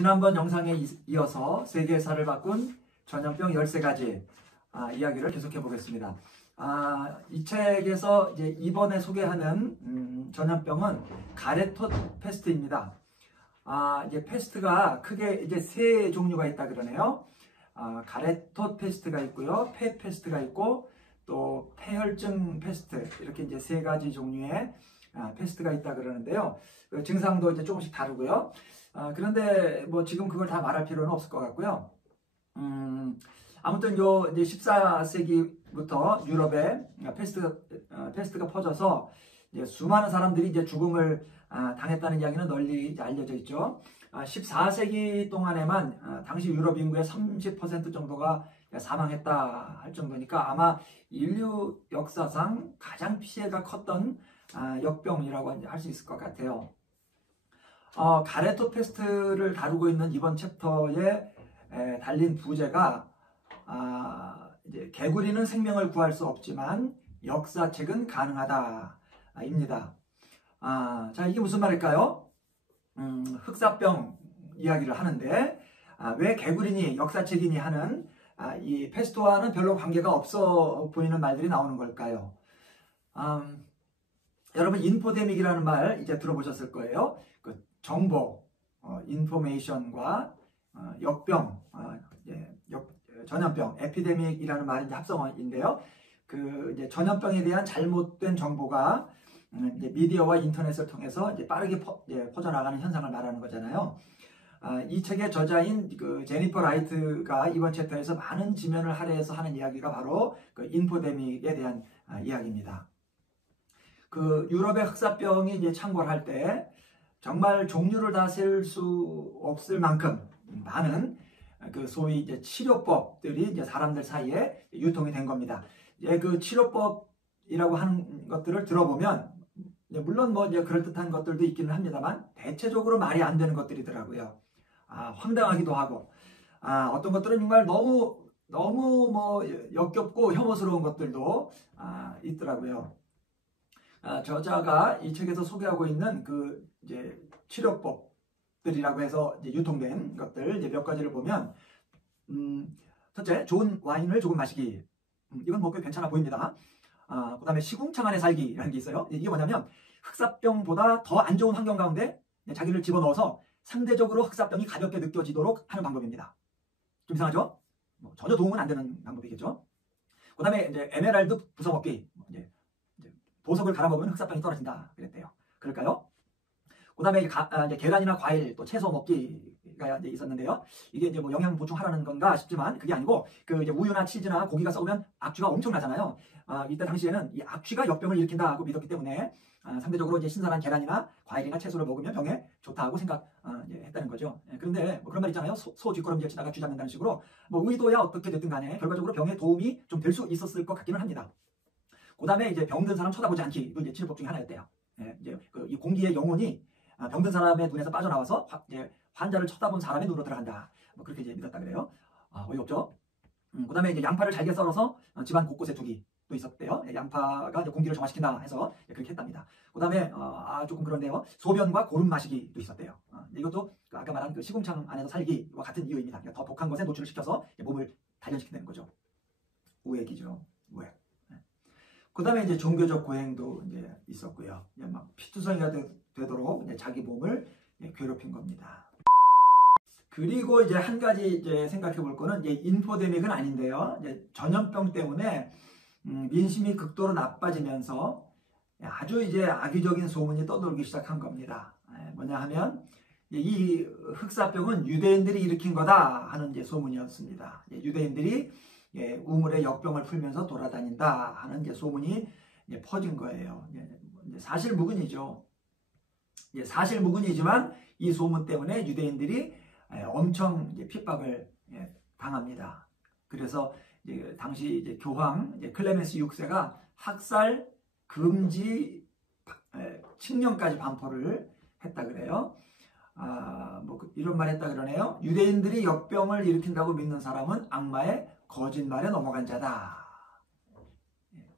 지난번 영상에 이어서 세계사를 바꾼 전염병 13가지 이야기를 계속해 보겠습니다. 이 책에서 이제 이번에 소개하는 전염병은 가레톳 패스트입니다. 이제 패스트가 크게 이제 세 종류가 있다 그러네요. 가레톳 패스트가 있고요, 폐 패스트가 있고 또 폐혈증 패스트, 이렇게 이제 세 가지 종류의 패스트가 있다 그러는데요. 그 증상도 이제 조금씩 다르고요. 그런데 뭐 지금 그걸 다 말할 필요는 없을 것 같고요. 아무튼 요 이제 14세기부터 유럽에 패스트가 퍼져서 이제 수많은 사람들이 이제 죽음을 당했다는 이야기는 널리 이제 알려져 있죠. 14세기 동안에만 당시 유럽 인구의 30% 정도가 사망했다 할 정도니까 아마 인류 역사상 가장 피해가 컸던 역병이라고 할 수 있을 것 같아요. 가레톳 패스트를 다루고 있는 이번 챕터에 달린 부제가 이제 개구리는 생명을 구할 수 없지만 역사책은 가능하다입니다. 자, 이게 무슨 말일까요? 흑사병 이야기를 하는데 왜 개구리니 역사책이니 하는 이 패스트와는 별로 관계가 없어 보이는 말들이 나오는 걸까요? 여러분 인포데믹이라는 말 이제 들어보셨을 거예요. 그 정보, 인포메이션과 역병, 전염병, 에피데믹이라는 말이 이제 합성어인데요. 그 이제 전염병에 대한 잘못된 정보가 이제 미디어와 인터넷을 통해서 이제 빠르게 퍼져나가는 현상을 말하는 거잖아요. 이 책의 저자인 그 제니퍼 라이트가 이번 챕터에서 많은 지면을 할애해서 하는 이야기가 바로 그 인포데믹에 대한 이야기입니다. 그 유럽의 흑사병이 이제 창궐할 때 정말 종류를 다 셀 수 없을 만큼 많은 그 소위 이제 치료법들이 이제 사람들 사이에 유통이 된 겁니다. 그 치료법이라고 하는 것들을 들어보면 물론 뭐 이제 그럴듯한 것들도 있기는 합니다만 대체적으로 말이 안 되는 것들이더라고요. 황당하기도 하고 어떤 것들은 정말 너무 뭐 역겹고 혐오스러운 것들도 있더라고요. 저자가 이 책에서 소개하고 있는 그 이제 치료법들이라고 해서 이제 유통된 것들 이제 몇 가지를 보면 첫째, 좋은 와인을 조금 마시기. 이건 뭐 꽤 괜찮아 보입니다. 그 다음에 시궁창 안에 살기라는 게 있어요. 이게 뭐냐면 흑사병보다 더 안 좋은 환경 가운데 자기를 집어넣어서 상대적으로 흑사병이 가볍게 느껴지도록 하는 방법입니다. 좀 이상하죠? 뭐 전혀 도움은 안 되는 방법이겠죠. 그 다음에 이제 에메랄드 부숴먹기. 이제 보석을 갈아먹으면 흑사병이 떨어진다 그랬대요. 그럴까요? 그 다음에 이제 계란이나 과일 또 채소 먹기가 이제 있었는데요. 이게 이제 뭐 영양 보충하라는 건가 싶지만 그게 아니고 그 이제 우유나 치즈나 고기가 썩으면 악취가 엄청 나잖아요. 이때 당시에는 이 악취가 역병을 일으킨다고 믿었기 때문에 상대적으로 이제 신선한 계란이나 과일이나 채소를 먹으면 병에 좋다고 생각했다는 거죠. 그런데 뭐 그런 말 있잖아요. 소 뒷걸음질 치다가 쥐 잡는다는 식으로 뭐 의도야 어떻게 됐든 간에 결과적으로 병에 도움이 좀 될 수 있었을 것 같기는 합니다. 그 다음에 이제 병든 사람 쳐다보지 않기도 이제 치료법 중에 하나였대요. 이제 이 공기의 영혼이 병든 사람의 눈에서 빠져나와서 이제 환자를 쳐다본 사람의 눈으로 들어간다. 뭐 그렇게 이제 믿었다 그래요. 어이없죠. 그 다음에 이제 양파를 잘게 썰어서 집안 곳곳에 두기도 있었대요. 양파가 이제 공기를 정화시킨다 해서 그렇게 했답니다. 그 다음에 조금 그런데요. 소변과 고름 마시기도 있었대요. 이것도 아까 말한 그 시궁창 안에서 살기와 같은 이유입니다. 그러니까 더 독한 것에 노출을 시켜서 몸을 단련시킨다는 거죠. 우액이죠. 우액. 그 다음에 이제 종교적 고행도 이제 있었고요. 막 피투성이가 되도록 이제 자기 몸을 괴롭힌 겁니다. 그리고 이제 한 가지 이제 생각해 볼 거는 이제 인포데믹은 아닌데요. 이제 전염병 때문에 민심이 극도로 나빠지면서 아주 이제 악의적인 소문이 떠돌기 시작한 겁니다. 뭐냐 하면 이 흑사병은 유대인들이 일으킨 거다 하는 이제 소문이었습니다. 유대인들이 우물에 역병을 풀면서 돌아다닌다 하는 이제 소문이 퍼진 거예요. 사실 무근이죠. 사실 무근이지만 이 소문 때문에 유대인들이 엄청 핍박을 당합니다. 그래서 당시 이제 교황 클레멘스 6세가 학살 금지 칙령까지 반포를 했다 그래요. 뭐 이런 말 했다 그러네요. 유대인들이 역병을 일으킨다고 믿는 사람은 악마의 거짓말에 넘어간 자다.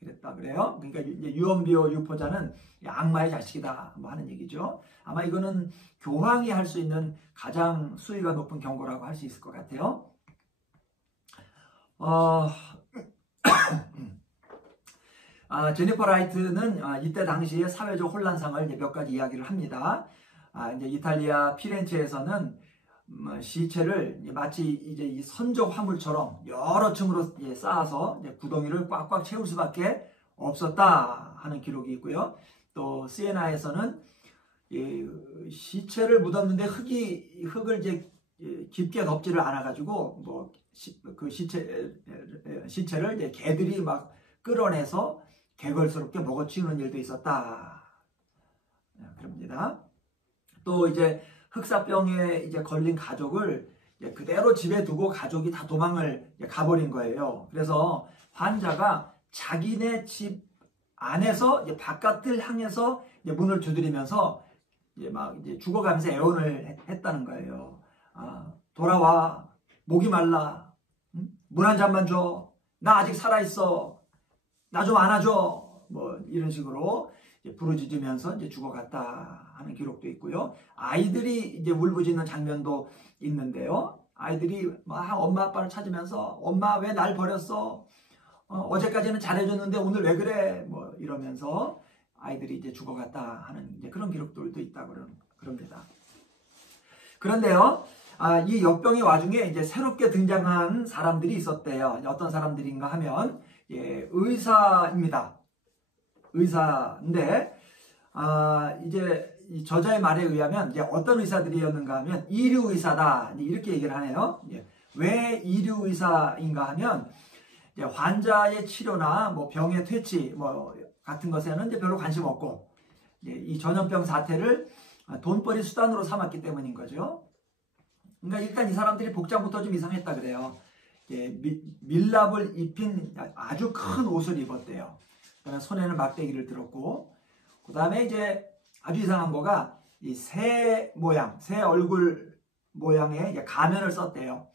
그랬다 그래요. 그러니까 이제 유언비어 유포자는 악마의 자식이다 뭐 하는 얘기죠. 아마 이거는 교황이 할 수 있는 가장 수위가 높은 경고라고 할 수 있을 것 같아요. 제니퍼 라이트는 이때 당시에 사회적 혼란상을 몇 가지 이야기를 합니다. 이제 이탈리아 피렌체에서는 시체를 마치 이제 이 선적 화물처럼 여러 층으로 쌓아서 이제 구덩이를 꽉꽉 채울 수밖에 없었다 하는 기록이 있고요. 또 시에나에서는 시체를 묻었는데 흙을 이제 깊게 덮지를 않아가지고 뭐 그 시체를 이제 개들이 막 끌어내서 개걸스럽게 먹어치우는 일도 있었다. 그럽니다. 또 이제 흑사병에 이제 걸린 가족을 그대로 집에 두고 가족이 다 도망을 가버린 거예요. 그래서 환자가 자기네 집 안에서 이제 바깥을 향해서 이제 문을 두드리면서 이제 죽어가면서 애원을 했다는 거예요. 돌아와, 목이 말라, 물 한 잔만 줘, 나 아직 살아있어, 나 좀 안아줘, 뭐 이런 식으로 부르짖으면서 이제 죽어갔다 하는 기록도 있고요. 아이들이 이제 울부짖는 장면도 있는데요. 아이들이 막 엄마 아빠를 찾으면서 엄마 왜 날 버렸어? 어제까지는 잘해줬는데 오늘 왜 그래? 뭐 이러면서 아이들이 이제 죽어갔다 하는 이제 그런 기록들도 있다고 그럽니다. 그런데요, 이 역병의 와중에 이제 새롭게 등장한 사람들이 있었대요. 어떤 사람들인가 하면 의사입니다. 의사인데 이제 이 저자의 말에 의하면 이제 어떤 의사들이었는가 하면 이류 의사다 이렇게 얘기를 하네요. 왜 이류 의사인가 하면 이제 환자의 치료나 뭐 병의 퇴치 뭐 같은 것에는 이제 별로 관심 없고 이 전염병 사태를 돈벌이 수단으로 삼았기 때문인 거죠. 그러니까 일단 이 사람들이 복장부터 좀 이상했다 그래요. 밀랍을 입힌 아주 큰 옷을 입었대요. 그다음에 손에는 막대기를 들었고, 그다음에 이제 아주 이상한 거가 이 새 모양, 새 얼굴 모양의 가면을 썼대요.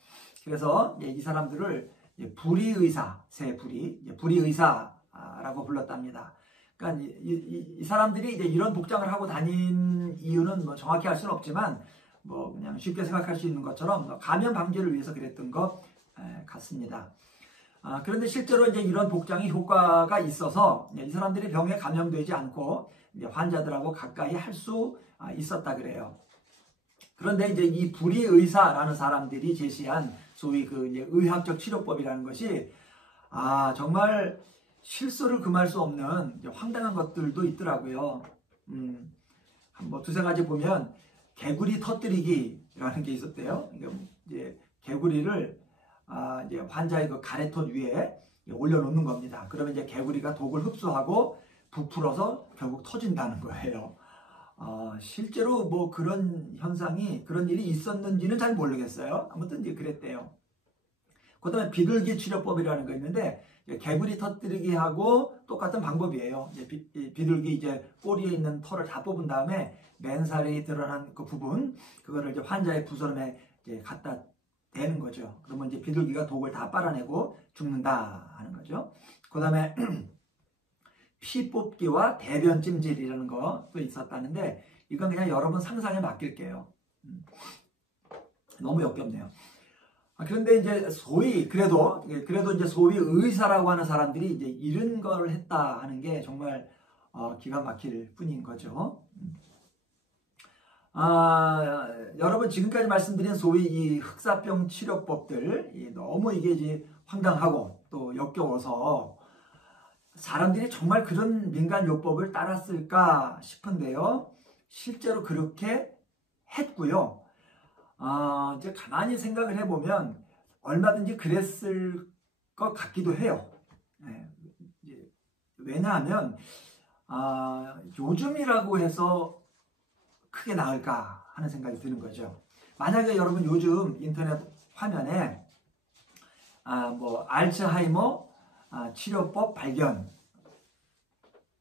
그래서 이 사람들을 불의의사, 새 불의의사라고 불렀답니다. 그러니까 이 사람들이 이제 이런 복장을 하고 다닌 이유는 뭐 정확히 알 수는 없지만 뭐 그냥 쉽게 생각할 수 있는 것처럼 감염 방지를 위해서 그랬던 것 같습니다. 그런데 실제로 이제 이런 복장이 효과가 있어서 이 사람들이 병에 감염되지 않고 이제 환자들하고 가까이 할 수 있었다 그래요. 그런데 이제 이 불의의사라는 사람들이 제시한 소위 그 이제 의학적 치료법이라는 것이 정말 실소를 금할 수 없는 황당한 것들도 있더라고요. 뭐 두세 가지 보면 개구리 터뜨리기라는 게 있었대요. 이제 개구리를 이제 환자의 그 가래톱 위에 올려놓는 겁니다. 그러면 이제 개구리가 독을 흡수하고 부풀어서 결국 터진다는 거예요. 실제로 뭐 그런 현상이 그런 일이 있었는지는 잘 모르겠어요. 아무튼 이제 그랬대요. 그다음에 비둘기 치료법이라는 거 있는데 개구리 터뜨리기하고 똑같은 방법이에요. 비둘기 이제 꼬리에 있는 털을 다 뽑은 다음에 맨살이 드러난 그 부분 그거를 이제 환자의 부스럼에 이제 갖다 대는 거죠. 그러면 이제 비둘기가 독을 다 빨아내고 죽는다 하는 거죠. 그다음에 피 뽑기와 대변 찜질이라는 것도 있었다는데 이건 그냥 여러분 상상에 맡길게요. 너무 역겹네요. 그런데 이제 그래도 이제 소위 의사라고 하는 사람들이 이제 이런 걸 했다 하는 게 정말 기가 막힐 뿐인 거죠. 여러분 지금까지 말씀드린 소위 이 흑사병 치료법들 너무 이게 이제 황당하고 또 역겨워서 사람들이 정말 그런 민간 요법을 따랐을까 싶은데요. 실제로 그렇게 했고요. 이제 가만히 생각을 해보면 얼마든지 그랬을 것 같기도 해요. 왜냐하면 요즘이라고 해서 크게 나을까 하는 생각이 드는 거죠. 만약에 여러분 요즘 인터넷 화면에 뭐 알츠하이머 치료법 발견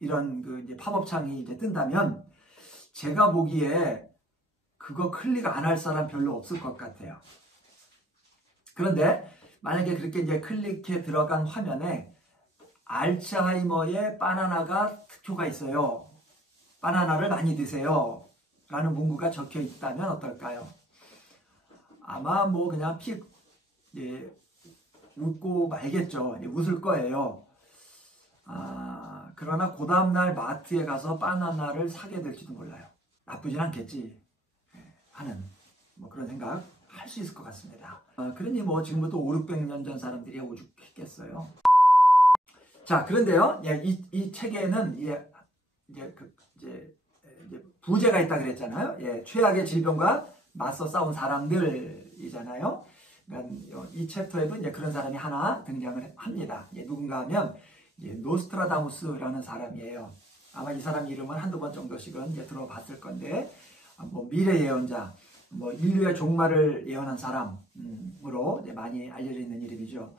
이런 그 이제 팝업 창이 이제 뜬다면 제가 보기에 그거 클릭 안 할 사람 별로 없을 것 같아요. 그런데 만약에 그렇게 이제 클릭해 들어간 화면에 알츠하이머에 바나나가 특효가 있어요. 바나나를 많이 드세요. 라는 문구가 적혀 있다면 어떨까요? 아마 뭐 그냥 웃고 말겠죠. 웃을 거예요. 그러나 그 다음날 마트에 가서 바나나를 사게 될지도 몰라요. 나쁘진 않겠지 하는 뭐 그런 생각 할 수 있을 것 같습니다. 그러니 뭐 지금부터 500~600년 전 사람들이 오죽했겠어요. 자, 그런데요, 이 책에는 이제 부제가 있다 그랬잖아요. 최악의 질병과 맞서 싸운 사람들이잖아요. 그러니까 이 챕터에도 이제 그런 사람이 하나 등장을 합니다. 누군가 하면 노스트라다무스라는 사람이에요. 아마 이 사람 이름은 한두 번 정도씩은 이제 들어봤을 건데, 뭐 미래 예언자, 뭐 인류의 종말을 예언한 사람으로 이제 많이 알려져 있는 이름이죠.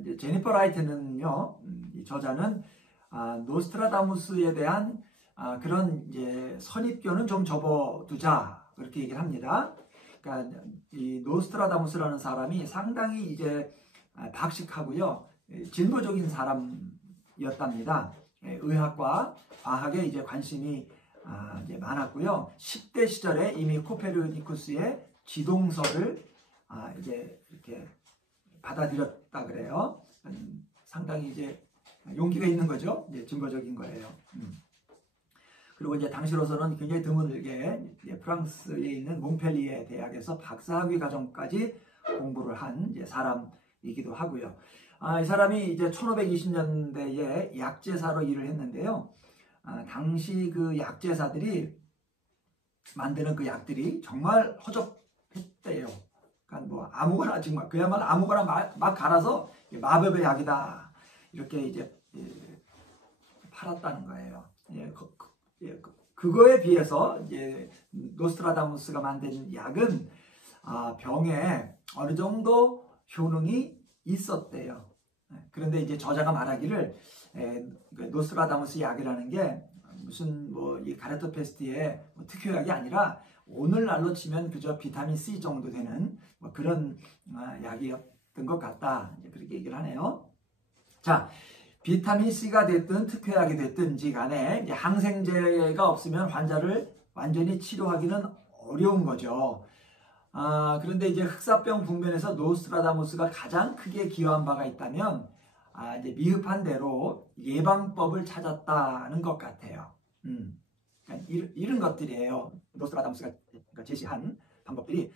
이제 제니퍼 라이트는요, 이 저자는 노스트라다무스에 대한 그런 이제 선입견은 좀 접어두자 그렇게 얘기를 합니다. 그러니까 이 노스트라다무스라는 사람이 상당히 이제 박식하고요, 진보적인 사람이었답니다. 의학과 과학에 이제 관심이 이제 많았고요. 10대 시절에 이미 코페르니쿠스의 지동설을 이제 이렇게 받아들였다 그래요. 상당히 이제 용기가 있는 거죠. 이제 증거적인 거예요. 그리고 이제 당시로서는 굉장히 드물게 프랑스에 있는 몽펠리에 대학에서 박사학위 과정까지 공부를 한 이제 사람이기도 하고요. 이 사람이 이제 1520년대에 약제사로 일을 했는데요. 당시 그 약제사들이 만드는 그 약들이 정말 허접했대요. 그러니까 뭐 아무거나 정말 그야말로 아무거나 막 갈아서 마법의 약이다 이렇게 이제 팔았다는 거예요. 그거에 비해서 이제 노스트라다무스가 만든 약은 병에 어느 정도 효능이 있었대요. 그런데 이제 저자가 말하기를 노스트라다무스 약이라는 게 무슨 뭐 이 가르트 페스트의 뭐 특효약이 아니라 오늘날로 치면 그저 비타민 C 정도 되는 뭐 그런 약이었던 것 같다. 그렇게 얘기를 하네요. 자, 비타민 C가 됐든 특효약이 됐든지 간에 항생제가 없으면 환자를 완전히 치료하기는 어려운 거죠. 그런데 이제 흑사병 분변에서 노스트라다무스가 가장 크게 기여한 바가 있다면 이제 미흡한 대로 예방법을 찾았다는 것 같아요. 그러니까 이런 것들이에요. 노스트라다무스가 제시한 방법들이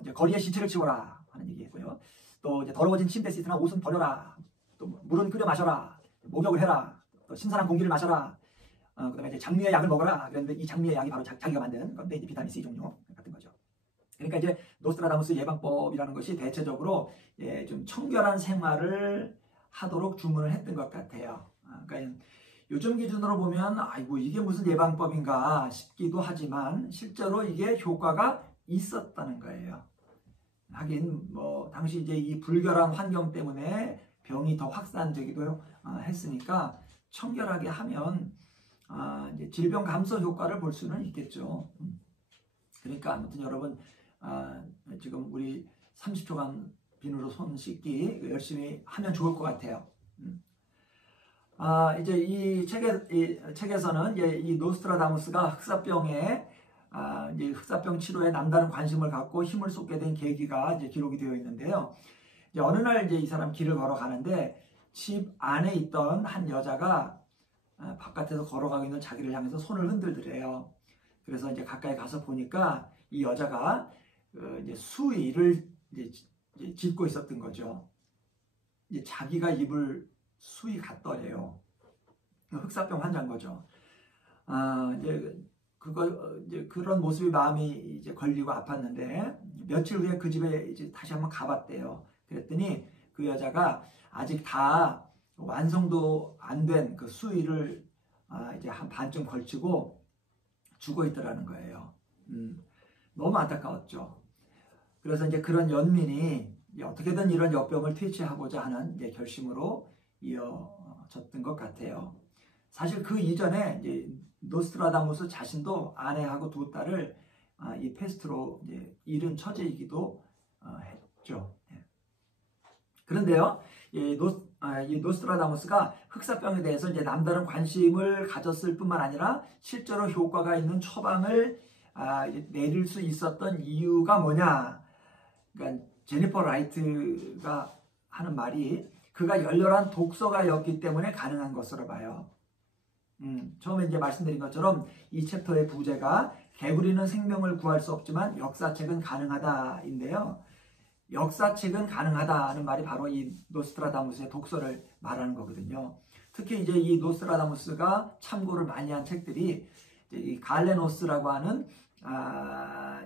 이제 거리에 시체를 치워라 하는 얘기했고요. 또 이제 더러워진 침대 시트나 옷은 버려라. 또 물은 끓여 마셔라. 목욕을 해라. 또 신선한 공기를 마셔라. 그다음에 이제 장미의 약을 먹어라. 그런데 이 장미의 약이 바로 자기가 만든 건데 이제 비타민 C 종류 같은 거죠. 그러니까 이제 노스트라다무스 예방법이라는 것이 대체적으로 좀 청결한 생활을 하도록 주문을 했던 것 같아요. 그러니까 요즘 기준으로 보면 아이고 이게 무슨 예방법인가 싶기도 하지만 실제로 이게 효과가 있었다는 거예요. 하긴 뭐 당시 이제 이 불결한 환경 때문에 병이 더 확산되기도 했으니까 청결하게 하면 이제 질병 감소 효과를 볼 수는 있겠죠. 그러니까 아무튼 여러분 지금 우리 30초간 비누로 손 씻기 열심히 하면 좋을 것 같아요. 이제 이 책에서는 이 노스트라다무스가 흑사병에 이제 흑사병 치료에 남다른 관심을 갖고 힘을 쏟게 된 계기가 이제 기록이 되어 있는데요. 이제 어느 날 이제 이 사람 길을 걸어가는데 집 안에 있던 한 여자가 바깥에서 걸어가고 있는 자기를 향해서 손을 흔들더래요. 그래서 이제 가까이 가서 보니까 이 여자가 이제 수의를 이제 짓고 있었던 거죠. 이제 자기가 입을 수의 같더래요. 흑사병 환자인 거죠. 이제 그런 모습이 마음이 이제 걸리고 아팠는데 며칠 후에 그 집에 이제 다시 한번 가봤대요. 그랬더니 그 여자가 아직 다 완성도 안 된 그 수의를 이제 한 반쯤 걸치고 죽어 있더라는 거예요. 너무 안타까웠죠. 그래서 이제 그런 연민이 어떻게든 이런 역병을 퇴치하고자 하는 이제 결심으로 이어졌던 것 같아요. 사실 그 이전에 이제 노스트라다무스 자신도 아내하고 두 딸을 이 페스트로 이제 잃은 처제이기도 했죠. 그런데요, 이 노스트라다무스가 흑사병에 대해서 이제 남다른 관심을 가졌을 뿐만 아니라 실제로 효과가 있는 처방을 내릴 수 있었던 이유가 뭐냐? 그러니까 제니퍼 라이트가 하는 말이 그가 열렬한 독서가였기 때문에 가능한 것으로 봐요. 처음에 이제 말씀드린 것처럼 이 챕터의 부제가 개구리는 생명을 구할 수 없지만 역사책은 가능하다인데요. 역사책은 가능하다는 말이 바로 이 노스트라다무스의 독서를 말하는 거거든요. 특히 이제 이 노스트라다무스가 참고를 많이 한 책들이 이 갈레노스라고 하는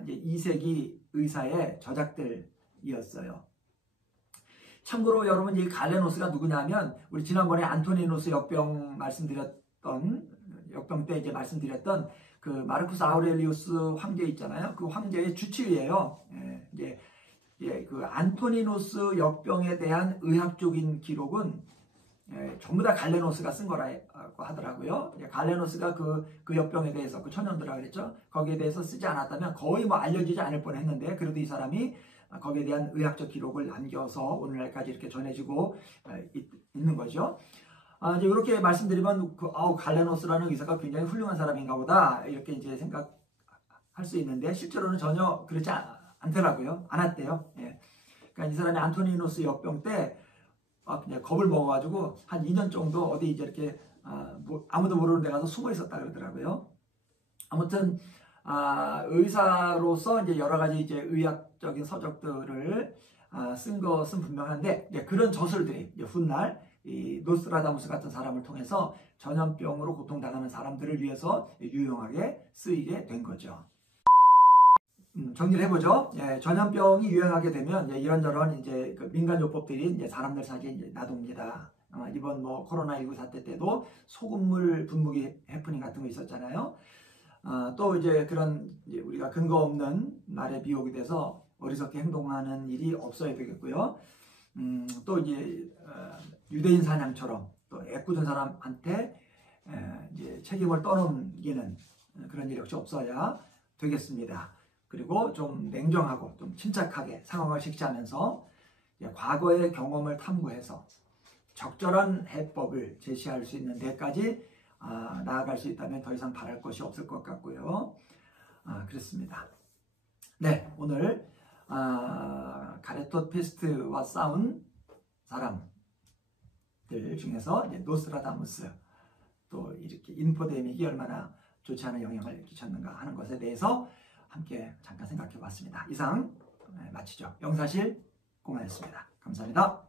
이제 2세기 의사의 저작들이었어요. 참고로 여러분 이 갈레노스가 누구냐면 우리 지난번에 안토니누스 역병 때 이제 말씀드렸던 그 마르쿠스 아우렐리우스 황제 있잖아요. 그 황제의 주치의예요. 그 안토니누스 역병에 대한 의학적인 기록은 전부 다 갈레노스가 쓴 거라고 하더라고요. 갈레노스가 그 역병에 대해서 그 천연두라 그랬죠. 거기에 대해서 쓰지 않았다면 거의 뭐 알려지지 않을 뻔했는데 그래도 이 사람이 거기에 대한 의학적 기록을 남겨서 오늘날까지 이렇게 전해지고 있는 거죠. 이제 이렇게 말씀드리면 갈레노스라는 의사가 굉장히 훌륭한 사람인가 보다 이렇게 이제 생각할 수 있는데 실제로는 전혀 그렇지 않더라고요. 않았대요. 예. 그러니까 이 사람이 안토니누스 역병 때 그냥 겁을 먹어가지고 한 2년 정도 어디 이제 이렇게 아무도 모르는 데 가서 숨어 있었다 그러더라고요. 아무튼 의사로서 이제 여러 가지 이제 의학적인 서적들을 쓴 것은 분명한데 그런 저술들이 훗날 이 노스트라다무스 같은 사람을 통해서 전염병으로 고통당하는 사람들을 위해서 유용하게 쓰이게 된 거죠. 정리를 해보죠. 전염병이 유행하게 되면 이런저런 이제 그 민간요법들이 이제 사람들 사이에 이제 나놉니다. 이번 뭐 코로나19 사태 때도 소금물 분무기 해프닝 같은 거 있었잖아요. 또 이제 그런 이제 우리가 근거 없는 말에 미혹이 돼서 어리석게 행동하는 일이 없어야 되겠고요. 또 이제 유대인 사냥처럼 또 애꿎은 사람한테 이제 책임을 떠넘기는 그런 일이 역시 없어야 되겠습니다. 그리고 좀 냉정하고 좀 침착하게 상황을 식지하면서 과거의 경험을 탐구해서 적절한 해법을 제시할 수 있는 데까지 나아갈 수 있다면 더 이상 바랄 것이 없을 것 같고요. 그렇습니다. 네, 오늘 가레토 페스트와 싸운 사람들 중에서 노스트라다무스 또 이렇게 인포데믹이 얼마나 좋지 않은 영향을 끼쳤는가 하는 것에 대해서 함께 잠깐 생각해 봤습니다. 이상 마치죠. 영사실 공화였습니다. 감사합니다.